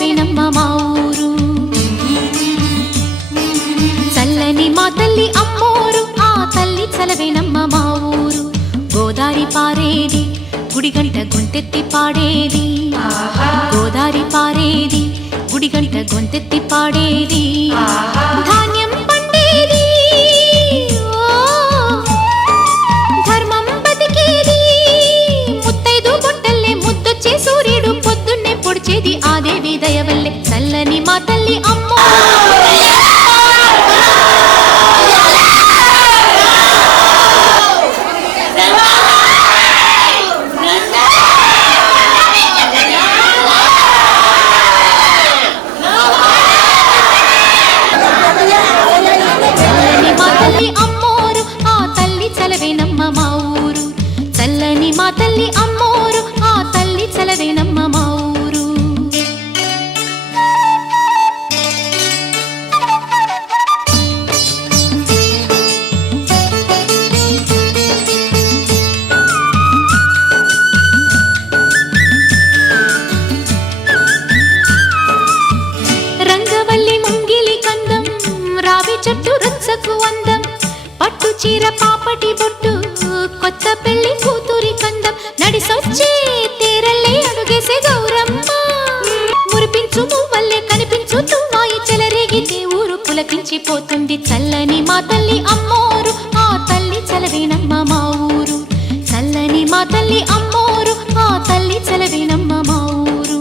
చలవేనమ్మ మా ఊరు. చల్లని మా తల్లి అమ్మోరు, ఆ తల్లి చలవేనమ్మ మా ఊరు. గోదారి పారేది, గుడిగంట గొంతెత్తి పాడేది. గోదారి పారేది, గుడిగంట గొంతెత్తి పాడేది. ధాన్యం పండేది, ధర్మం బతికేది. ముత్తైదు గుట్టల్లే ముద్దొచ్చే సూర్యుడు పొద్దున్నే పొడిచేది ఆ దేవి దయవల్లే. చల్లని మా తల్లి అమ్మో. అమ్మోరు, ఆ తల్లి చలవేనమ్మ మా ఊరు. చల్లని మా తల్లి అమ్మోరు, ఆ తల్లి చలవేనమ్మ మా ఊరు. రంగవల్లి ముంగిలి కందం, రావి చెట్టు రచ్చకు అందం. పట్టు చీర పాపటి బొట్టు, కొత్త పెళ్లి కూతురి కందం. నడిసొచ్చే తేరల్లే అడుగేసే గౌరమ్మ. మురిపించు మువ్వల్లే కనిపించు తుమ్మాయి చెలరేగితే ఊరు పులకించిపోతుంది. చల్లని మా తల్లి అమ్మోరు, ఆ తల్లి చలవేనమ్మ మా ఊరు. చల్లని మా తల్లి అమ్మోరు, ఆ తల్లి చలవేనమ్మ మా ఊరు.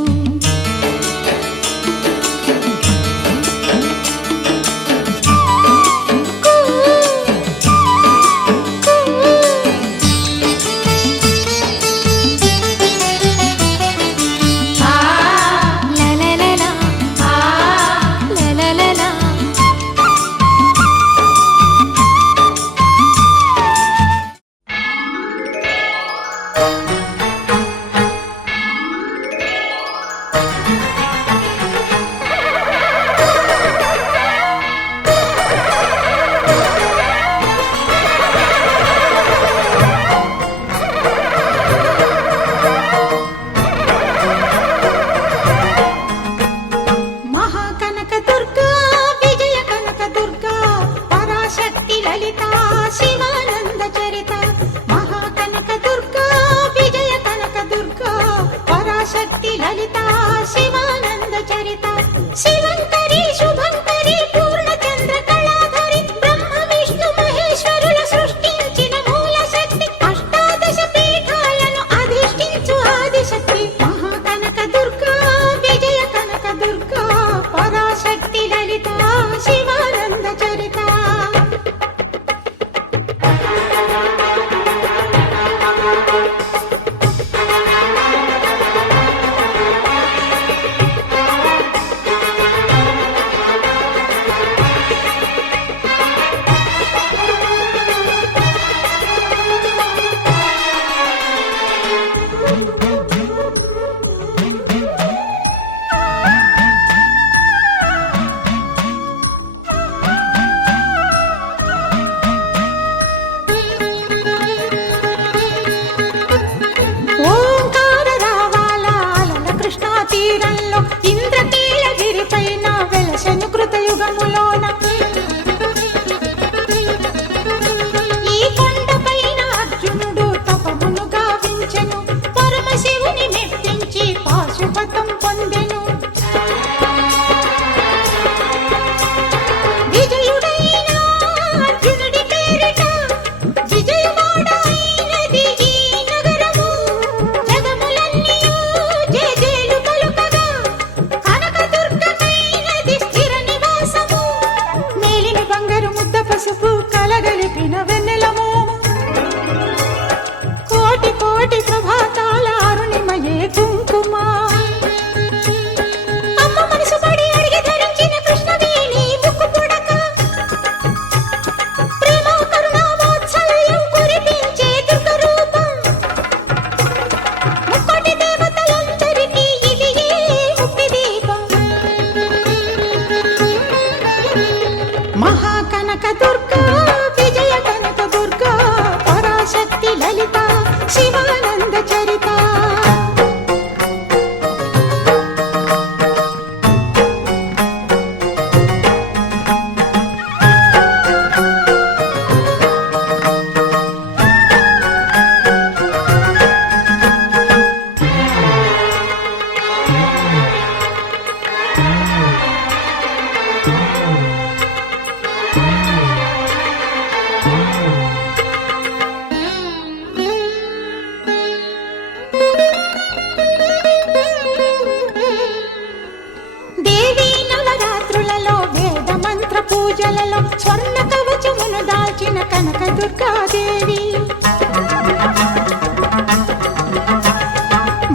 పూజలలో స్వర్ణ కవచమును దాల్చిన కనక దుర్గాదేవి.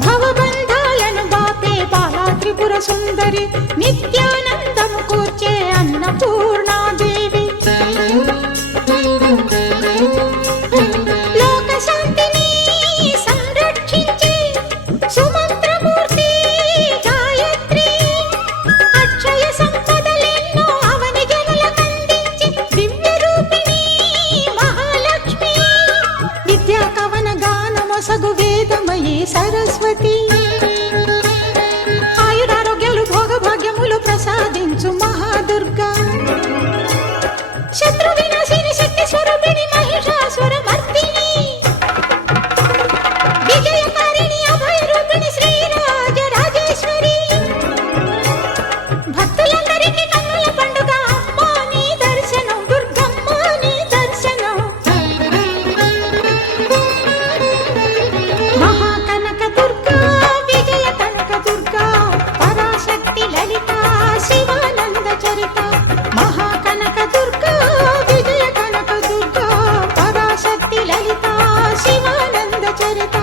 భవబంధాలను బాపే బాలా త్రిపుర సుందరి, నిత్యానందము కూర్చే అన్నపూర్ణాదేవి. లోక శాంతిని సంరక్షించే సుమంత్రమూర్తి గాయత్రి, అక్షయ సంపదలెన్నో అవని జనులకందించి దివ్య రూపిణి మహాలక్ష్మి. విద్యా కవన గానమొసగు వేదమయీ సరస్వతి, ఆయురారోగ్యాలు భోగభాగ్యములు ప్రసాదించు మహాదుర్గా. శత్రు వినాశిని శక్తి స్వరూపిణి మహిషాసుర మర్దిని, విజయకారిణి అభయ రూపిణి శ్రీరాజ రాజేశ్వరి. భక్తులందరికీ కన్నుల పండుగ అమ్మా నీ దర్శనం, దుర్గమ్మ నీ దర్శనం. మహాకనక దుర్గా, విజయ కనక దుర్గా, పరాశక్తి లలిత శివానంద చరిత. మహాకనక దుర్గా, విజయ కనక దుర్గా, పరాశక్తి లలిత శివానంద చరిత.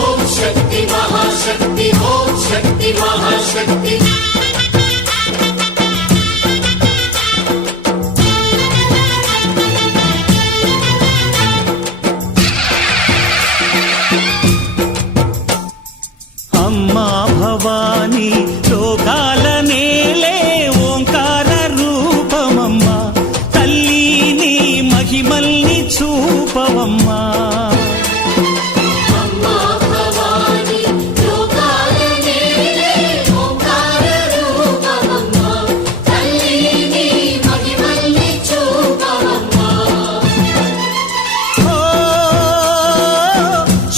ఓం శక్తి మహాశక్తి, ఓం శక్తి మహాశక్తి. అమ్మా భవానీ లోకాల నేలే ఓంకార రూపమమ్మా, తల్లిని మహిమల్ని చూపవమ్మా. అమ్మా భవాని లోకాల నేలే ఓంకార రూపమమ్మా, తల్లిని మహిమల్ని చూపవమ్మా. ఓ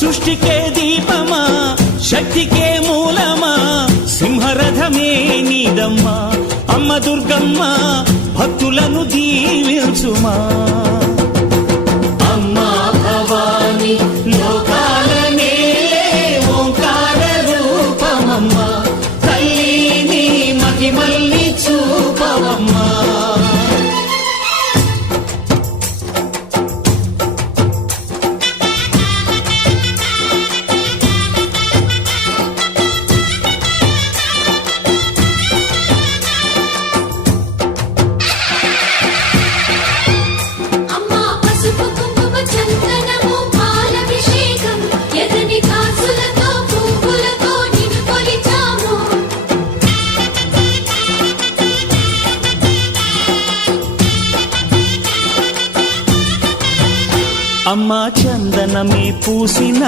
సృష్టికే దీపమా, శక్తికే మూలమా, సింహరథమే నీదమ్మా. అమ్మ దుర్గమ్మ భక్తులను దీవించుమా. అమ్మా భవాని లోకాల నేలే ఓంకార రూపమమ్మా, తల్లిని మహిమల్ని చూపవమ్మా. అమ్మా పసుపు కుంకుమ చందనము పాలభిషేకం, ఎర్రని కాసులతో పువ్వులతో నిన్ను కొలిచాము. అమ్మా చందనమే పూసిన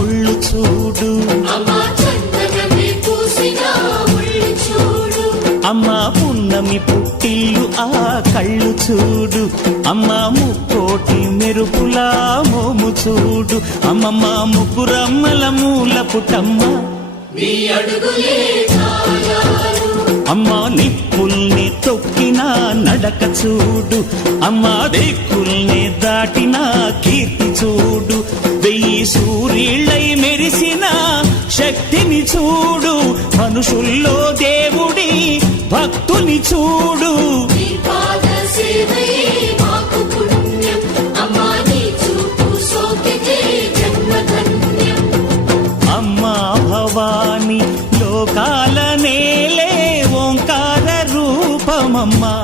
ఒళ్ళు చూడు, అమ్మా చందనమే పూసిన ఒళ్ళు చూడు. అమ్మా పున్నమి పుట్టిల్లు ఆ కళ్ళు చూడు, అమ్మా ముక్కోటి మెరుపులా మోము చూడు. అమ్మమ్మ ముగ్గురమ్మల మూల పుట్టమ్మ, నీ అడుగులే చాలారు. అమ్మా నిప్పుల్ని తొక్కిన నడక చూడు, అమ్మా దిక్కుల్ని దాటిన కీర్తి చూడు. 1000 సూర్యుళ్ళై మెరిసిన శక్తిని చూడు, మనుషుల్లో దేవుడి భక్తుని చూడు. నీ పాద సేవయే మాకు పుణ్యం, అమ్మా నీ చూపు సోకితే జన్మధన్యం. అమ్మా భవాని లోకాల నేలే ఓంకార రూపమమ్మా,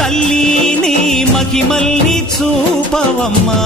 తల్లిని మహిమల్ని చూపవమ్మా.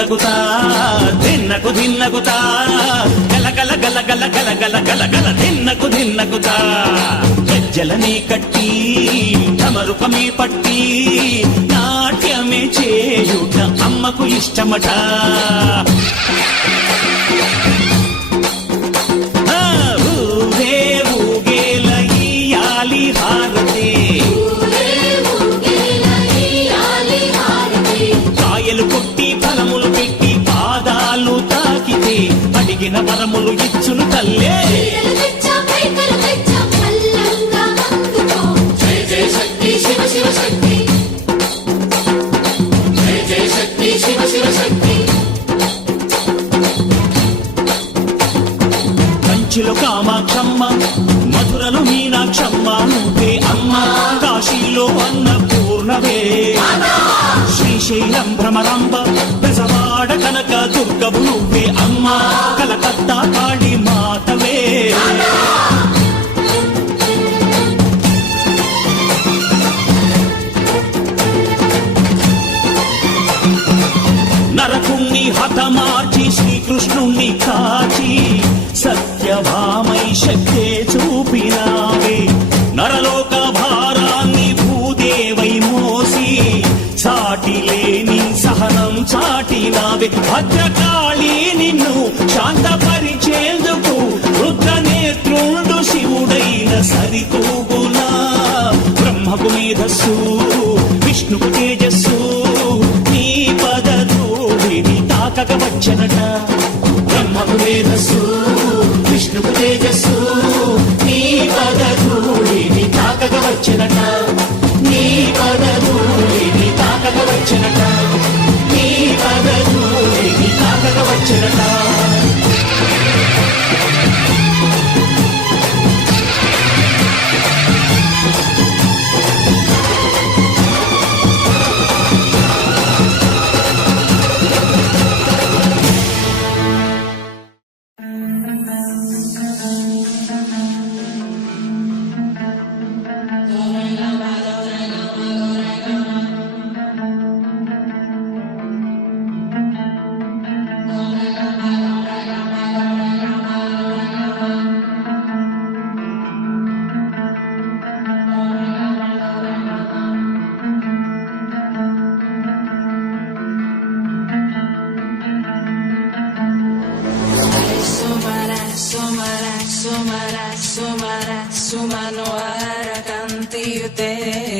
ధిన్నకుతా ధిన్నకు ధిన్నకుతా గల గల గల గల గల గల గల గల ధిన్నకుతా గజ్జలనే కట్టి తమరుపమే పట్టి నాట్యమే చేయుట అమ్మకు ఇష్టమట. ఊరే ఊగేల ఇయ్యాలి హారతి, కాయలు కొట్టి ఫలములు పెట్టి పాదాలు తాకితే అడిగిన వరములు ఇచ్చును తల్లే. జయ జయ శక్తి శివ శివ శక్తి, జయ జయ శక్తి శివ శివ శక్తి. కంచిలో కామాక్షమ్మ, మధురలో మీనాక్షమ్మ నువ్వే అమ్మ, కాశీలో అన్నపూర్ణవే, శ్రీశైలం భ్రమరాంబ, బెజవాడ కనక దుర్గవు నువ్వే అమ్మ, కలకత్తా కాళీ మాతవే. నరకుణ్ణి హతమార్చి శ్రీకృష్ణుణ్ణి కాచి సత్యభామై శక్తే చూపినావే, నరలోక భారాన్ని భూదేవై మోసి సాటి లేని సహనం చాటినావే. భద్రకాళి నిన్ను శాంతపరిచేందుకు రుద్రనేత్రుండు శివుడైన సరితూగునా. బ్రహ్మకు మేధస్సు విష్ణుకు తేజస్సు నీ పదధూళిని తాకక వచ్చనట. బ్రహ్మకు మేధస్సు విష్ణుకు తేజస్సు నీ పదధూళిని తాకక వచ్చనట. నీ పదధూళిని తాకక వచ్చనట. నీ పదధూళిని తాకక వచ్చనట.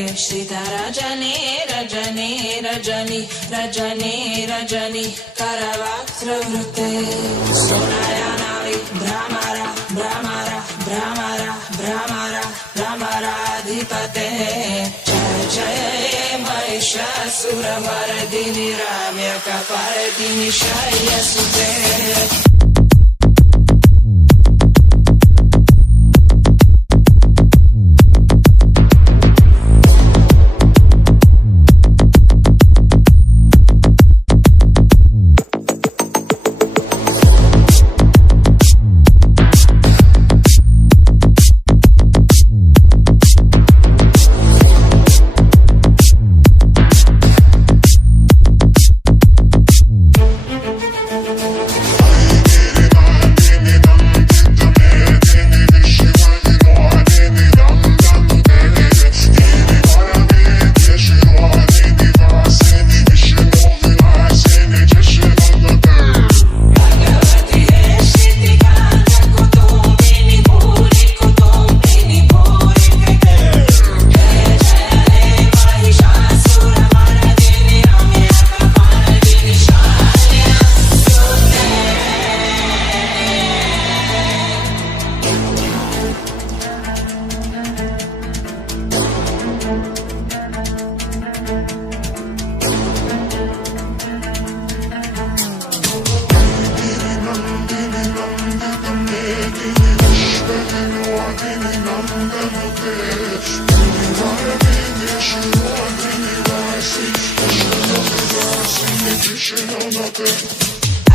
Rajani, Rajani, Rajani, Rajani, Rajani, Karavaktravrute, Sonayanavi, Brahmara, Brahmara, Brahmara, Brahmara, Brahmara, Dipate, Jaya Jaya Mahishasura Mardini, Ramya Kaparadini, Shaya Sute.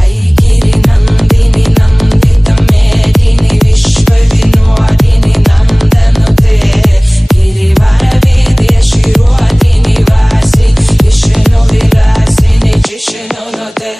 Aigiri Nandini Nandita Medini Vishwavinodini Nandanute Girivaravidya Shirodini Vasi Vishnu Vilasini Jishnunote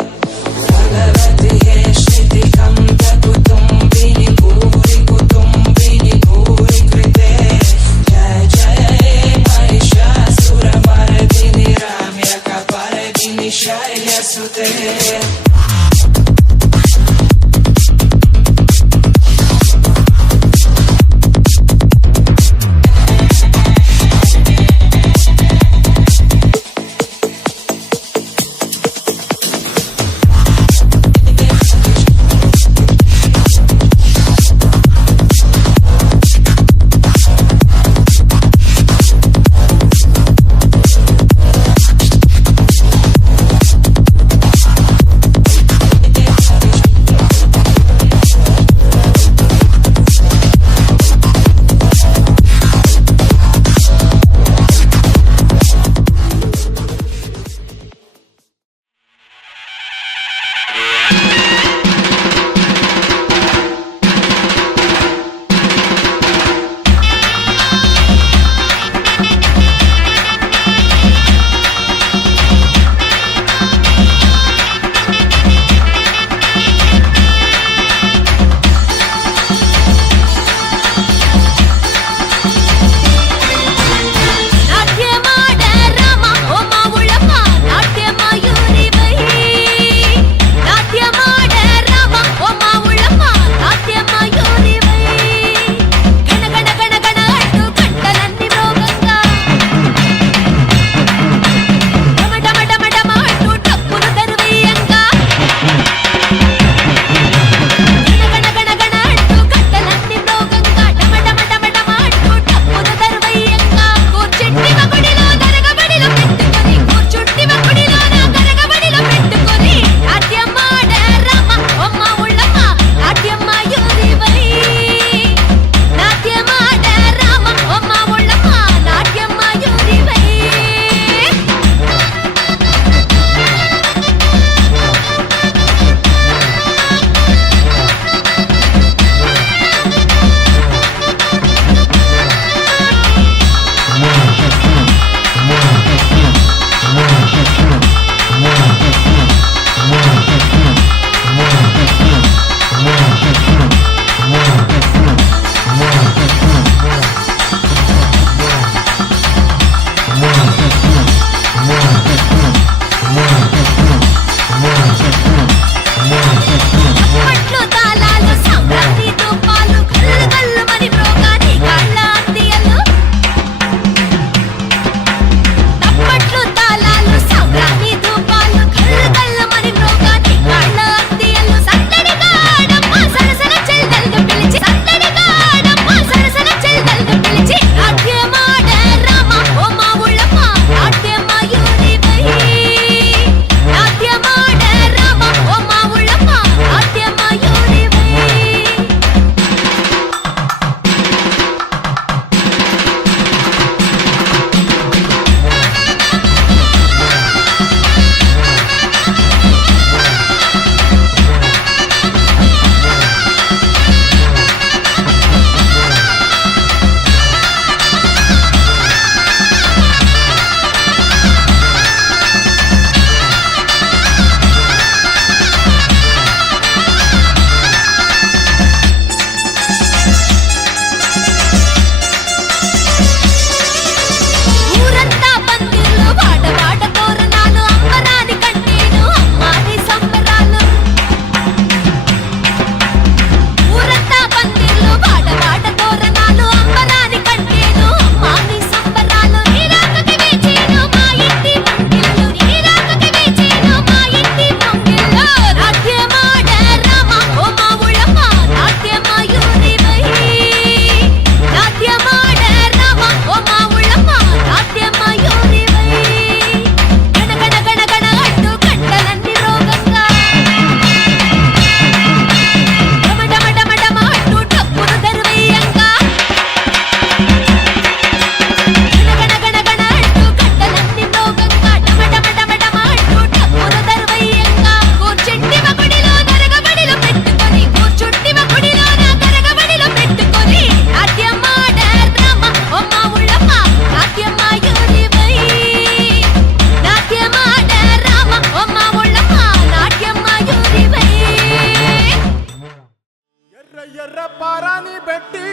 పరాని పెట్టి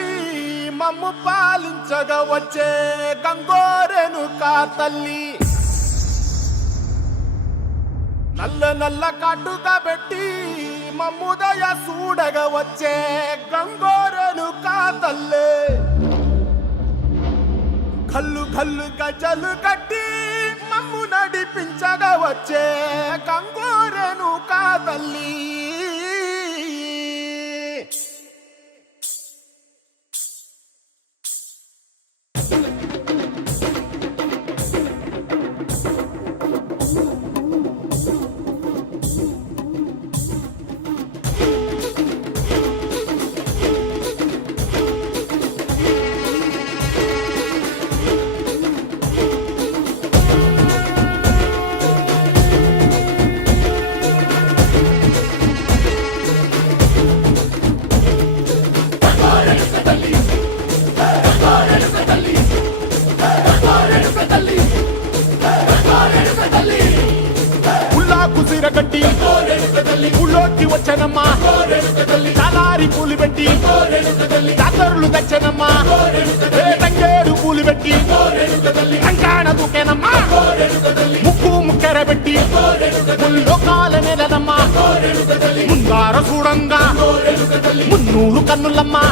మమ్ము పాలించగా వచ్చే గంగోరెనుకా తల్లి నల్ల నల్ల కాటుగా పెట్టి మమ్ముదయ చూడగా వచ్చే గంగోరెనుకా తల్లి కల్లు కల్లు గజలు కట్టి మమ్ము నడిపించగా వచ్చే గంగోరెనుకా తల్లి కట్టి ఊళ్ళోకి వచ్చనమ్మా చాలారి పూలు పెట్టి జాతరులు తెచ్చనమ్మా తంగేడు పూలు పెట్టి కంకాణ దూకేనమ్మా ముక్కు ముక్కెర పెట్టి లోకాల నెలనమ్మా ముందార చూడంగా మున్నూరు కన్నులమ్మా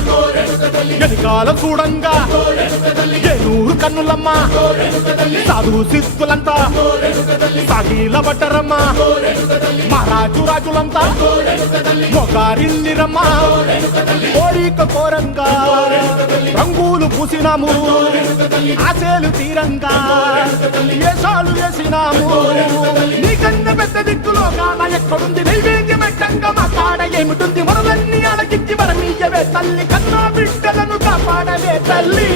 వెనకాల చూడంగా ఏనూరు కన్నులమ్మా సాధు సిద్ధులంతా సాగిల బట్టరమ్మా మహారాజు రాజులంతా మొగారిల్లిరమ్మా కోరిక కోరంగా రంగులు పూసినాము ఆశలు తీరంగా ఏసాలు వేసినాము నీకన్న పెద్ద దిక్కులో కాన ఎక్కడుంది నైవేద్యం ఎట్టంగా మా కాడ ఏమిటుంది మనలన్నీ అలకిచ్చి వరమీయవే తల్లి కన్నా బిడ్డలను కాపాడవే తల్లి